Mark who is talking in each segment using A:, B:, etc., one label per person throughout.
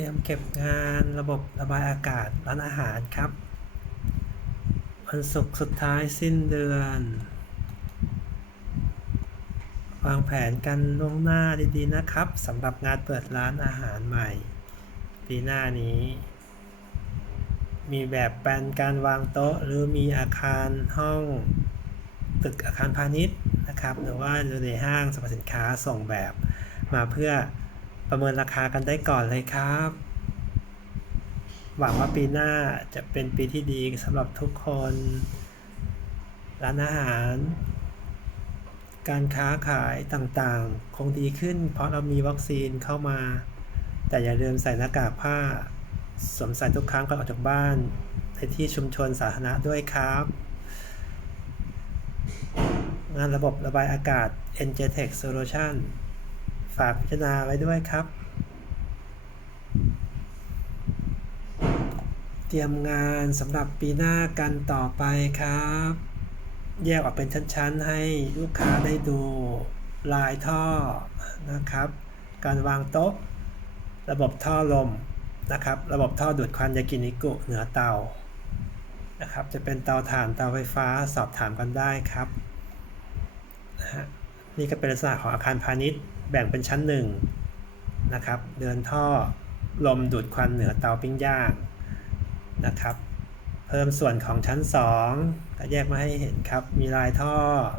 A: รียมเก็บงานระบบระบายอากาศร้านอาหารครับ วันศุกร์สุดท้ายสิ้นเดือน วางแผนกันล่วงหน้าดีๆนะครับสำหรับงานเปิดร้านอาหารใหม่ ปีหน้านี้ มีแบบแปลนการวางโต๊ะ หรือมีอาคารห้องตึกอาคารพาณิชย์นะครับ หรือว่าอยู่ในห้างสรรพสินค้าส่งแบบมาเพื่อ ประเมินราคากันได้ก่อนเลยครับ หวังว่าปีหน้าจะเป็นปีที่ดีสำหรับทุกคน ร้านอาหาร การค้าขายต่างๆ คงดีขึ้น เพราะเรามีวัคซีนเข้ามา แต่อย่าลืมใส่หน้ากากผ้าสวมใส่ทุกครั้งก่อนออกจากบ้าน ในที่ชุมชนสาธารณะด้วยครับ งานระบบระบายอากาศ Enjtech Solution ฝากพิจารณาไว้ด้วยครับ เตรียมงานสำหรับปีหน้ากันต่อไปครับ แยกออกเป็นชั้นๆ ให้ลูกค้าได้ดูลายท่อนะครับ การวางโต๊ะ ระบบท่อลมนะครับ ระบบท่อดูดควันยากินิกุเหนือเตานะครับ จะเป็นเตาถ่านเตาไฟฟ้าสอบถามกันได้ครับนะฮะนี่ก็เป็นลักษณะของอาคารพาณิชย์ แบ่งเป็นชั้นหนึ่งนะครับ เดินท่อลมดูดควันเหนือเตาปิ้งย่างนะครับ เพิ่มส่วนของชั้น 2 ก็แยกมาให้เห็นครับ มีลายท่อ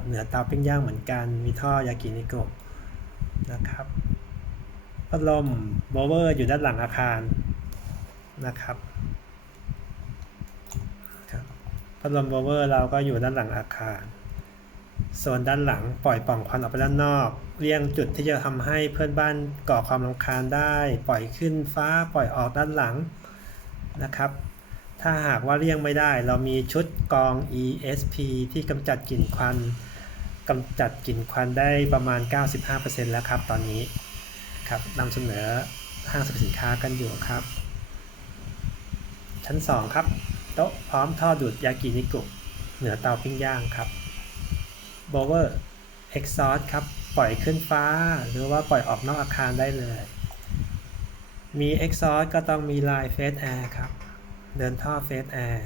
A: เหนือเตาปิ้งย่างเหมือนกัน มีท่อยากินิโกะนะครับพัดลมโบเวอร์อยู่ด้านหลังอาคารนะครับครับพัดลมโบเวอร์เราก็อยู่ด้านหลังอาคาร โซนด้านหลังปล่อยป่องควันออกไปด้านนอก เลี่ยงจุดที่จะทำให้เพื่อนบ้านก่อความรำคาญได้ ปล่อยขึ้นฟ้าปล่อยออกด้านหลังนะครับ ถ้าหากว่าเลี่ยงไม่ได้ เรามีชุดกอง ESP ที่กำจัดกลิ่นควันกำจัดกลิ่นควันได้ประมาณ 95%แล้วครับตอนนี้ครับนำเสนอห้างสรรพสินค้ากันอยู่ครับ ชั้น 2 ครับ โต๊ะพร้อมท่อดูดยากินิกุเหนือเตาปิ้งย่างครับ b o w e r exhaust ครับ ปล่อยขึ้นฟ้า หรือว่าปล่อยออกนอกอาคารได้เลย มี exhaust ก็ต้องมีลาย face air ครับ เดินท่อ face air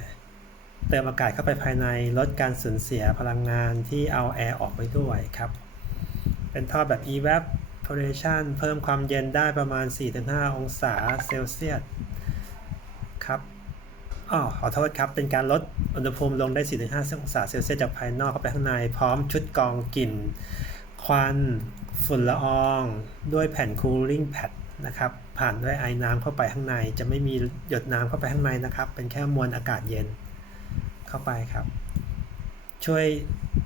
A: เติมอากาศเข้าไปภายในลดการสูญเสียพลังงานที่เอาแอร์ออกไปด้วยครับ เป็นท่อแบบ evaporation เพิ่มความเย็นได้ประมาณ 4-5 องศาเซลเซียสครับ อ๋อขอโทษครับ เป็นการลดอุณหภูมิลงได้ 4-5 องศาเซลเซียสจากภายนอกเข้าไปข้างใน พร้อมชุดกรองกลิ่น ควันฝุ่นละออง ด้วยแผ่น cooling pad นะครับ ผ่านด้วยไอ้น้ำเข้าไปข้างใน จะไม่มีหยดน้ำเข้าไปข้างในนะครับ เป็นแค่มวลอากาศเย็นเข้าไปครับ ช่วย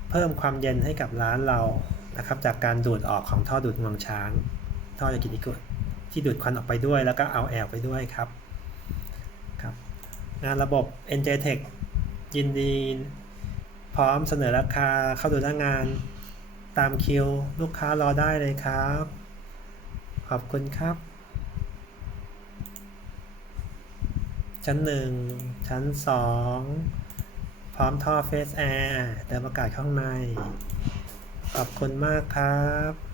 A: เพิ่มความเย็นให้กับร้านเรานะครับ จากการดูดออกของท่อดูดงวงช้าง ท่อยากินิกุที่ดูดควันออกไปด้วย แล้วก็เอาแอร์ไปด้วยครับ งานระบบ n j t e c h ยินดีพร้อมเสนอราคาเข้าดูหน้างาน ตามคิว ลูกค้ารอได้เลยครับ ขอบคุณครับ ชั้นหนึ่งชั้นสองพร้อมท่อเฟสแอร์เติมอากาศข้างใน ขอบคุณมากครับ